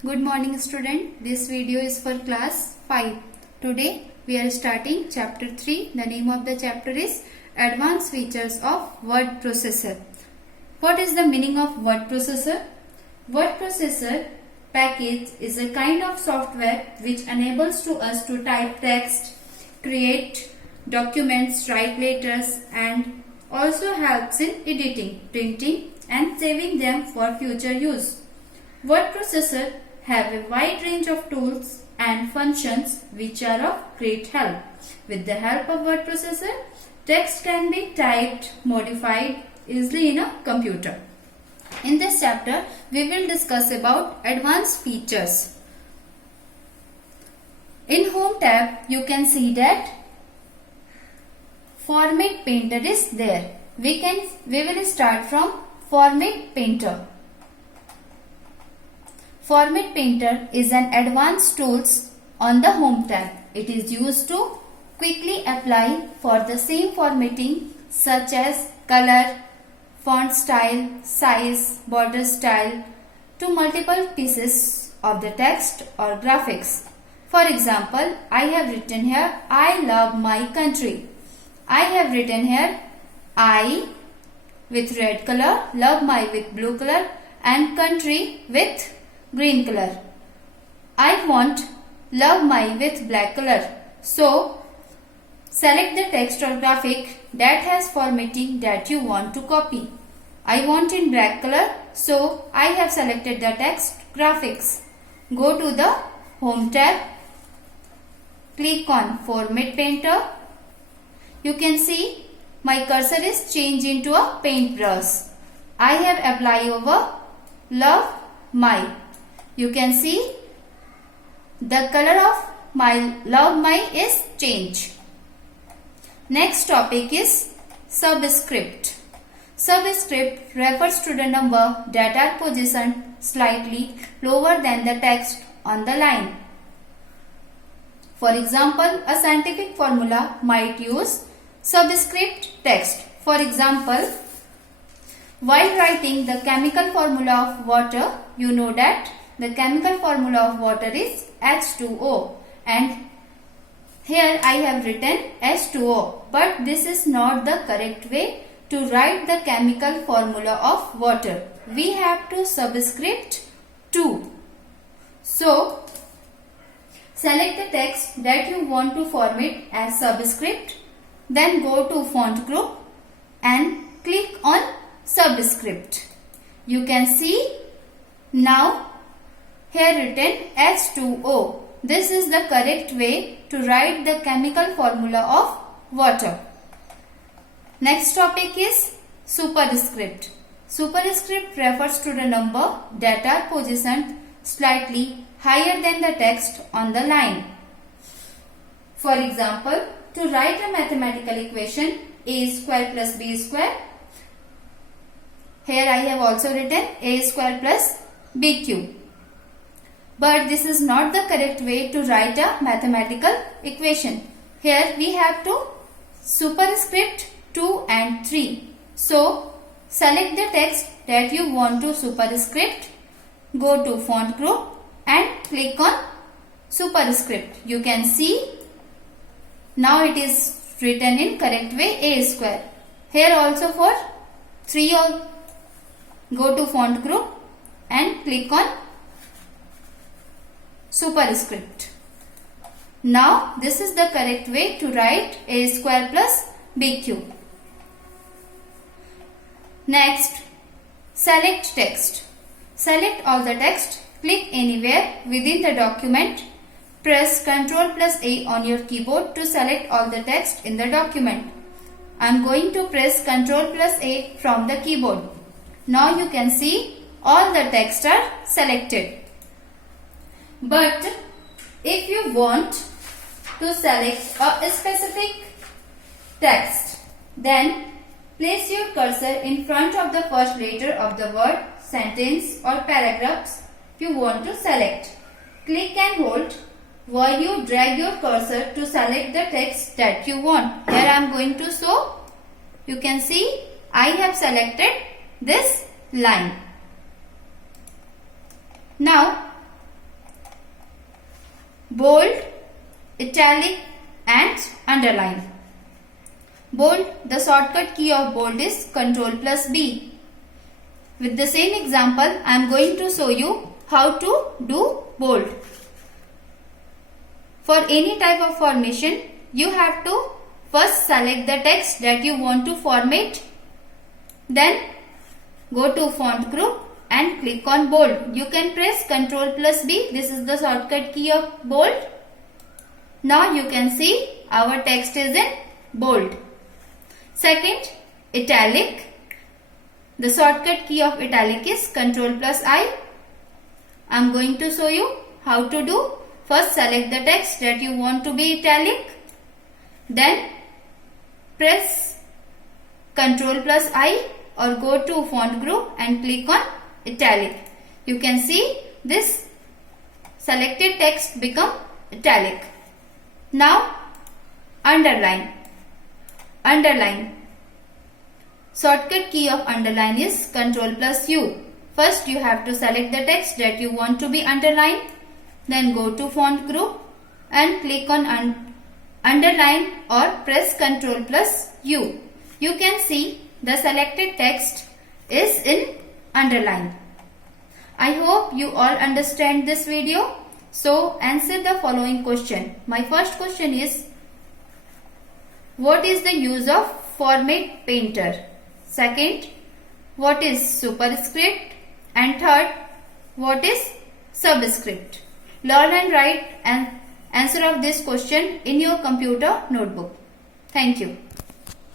Good morning student. This video is for class 5. Today we are starting chapter 3. The name of the chapter is Advanced Features of Word Processor. What is the meaning of word processor? Word processor package is a kind of software which enables to us to type text, create documents, write letters and also helps in editing, printing and saving them for future use. Word processor have a wide range of tools and functions which are of great help. With the help of word processor, text can be typed, modified easily in a computer. In this chapter, we will discuss about advanced features. In Home tab, you can see that Format Painter is there. We will start from Format Painter. Format Painter is an advanced tool on the Home tab. It is used to quickly apply for the same formatting such as color, font style, size, border style to multiple pieces of the text or graphics. For example, I have written here, I love my country. I have written here, I with red color, love my with blue color and country with green color. I want love my with black color. So, select the text or graphic that has formatting that you want to copy. I want in black color, so I have selected the text graphics. Go to the Home tab. Click on Format Painter. You can see my cursor is changed into a paintbrush. I have applied over love my. You can see the color of my love my is changed. Next topic is subscript. Subscript refers to the number that are positioned slightly lower than the text on the line. For example, a scientific formula might use subscript text. For example, while writing the chemical formula of water, you know that the chemical formula of water is H2O and here I have written H2O, but this is not the correct way to write the chemical formula of water. We have to subscript 2. So, select the text that you want to format as subscript, then go to font group and click on subscript. You can see now here written H2O. This is the correct way to write the chemical formula of water. Next topic is superscript. Superscript refers to the number that are positioned slightly higher than the text on the line. For example, to write a mathematical equation a square plus b square, here I have also written a square plus b cube. But this is not the correct way to write a mathematical equation. Here we have to superscript 2 and 3. So, select the text that you want to superscript. Go to font group and click on superscript. You can see now it is written in correct way a square. Here also for 3 go to font group and click on superscript. Now this is the correct way to write a square plus b cube. Next, select text. Select all the text. Click anywhere within the document. Press Ctrl plus A on your keyboard to select all the text in the document. I am going to press Ctrl plus A from the keyboard. Now you can see all the text are selected. But if you want to select a specific text, then place your cursor in front of the first letter of the word, sentence or paragraphs you want to select. Click and hold while you drag your cursor to select the text that you want. Here I am going to show. You can see I have selected this line. Now bold, italic and underline. Bold, the shortcut key of bold is Ctrl plus B. With the same example, I am going to show you how to do bold. For any type of formation, you have to first select the text that you want to format. Then go to font group and click on bold. You can press Ctrl plus B. This is the shortcut key of bold. Now you can see our text is in bold. Second, italic. The shortcut key of italic is Ctrl plus I. I am going to show you how to do. First select the text that you want to be italic. Then press Ctrl plus I or go to font group and click on italic. You can see this selected text become italic. Now underline. Underline. Shortcut key of underline is Ctrl plus U. First you have to select the text that you want to be underlined. Then go to font group and click on underline or press Ctrl plus U. You can see the selected text is in underline. I hope you all understand this video. So answer the following question. My first question is, what is the use of format painter? Second, what is superscript? And third, what is subscript? Learn and write an answer of this question in your computer notebook. Thank you.